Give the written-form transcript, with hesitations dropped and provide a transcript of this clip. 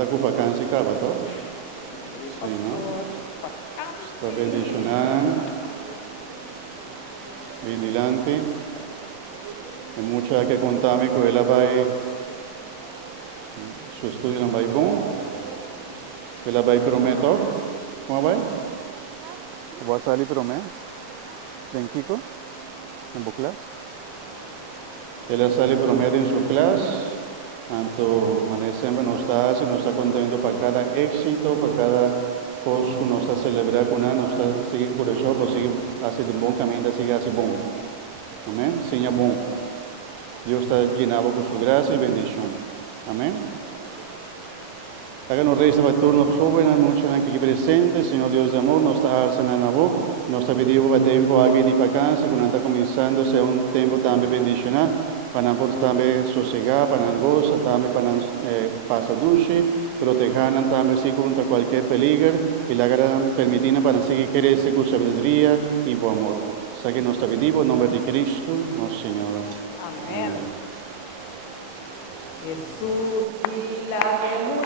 Kunanta Kupakansi Kabato. Ay, no? Para bendicionar. Vigilante. Hay mucha que contarme que ela vai. Su estudio não vai bom. Ela vai prometer. Como vai? Vai sair prometer. Tem Kiko? En su clase. Ella sale promedio en su clase, tanto siempre nos está contando para cada éxito, para cada cosa que nos está celebrando con nos está seguir por eso, pues sigue haciendo un buen camino, sigue haciendo bom. Amén. Señor bom. Dios está llenado con su gracia y bendición. Amén. Háganos reyes de turno jóvenes, muchos aquí presentes, Señor Dios de amor, nos está alzando la voz, nos está pidiendo el tiempo aquí de vacancia, cuando está comenzando a ser un tiempo también bendicional, para nosotros también sosegar, para nosotros gozo, también para pasar dulce, protegernos también así contra cualquier peligro, y la gran permitir para seguir crecer con sabiduría y con amor. O sea que nos está pidiendo en nombre de Cristo, nuestro Señor. Amén. Jesús, milagro.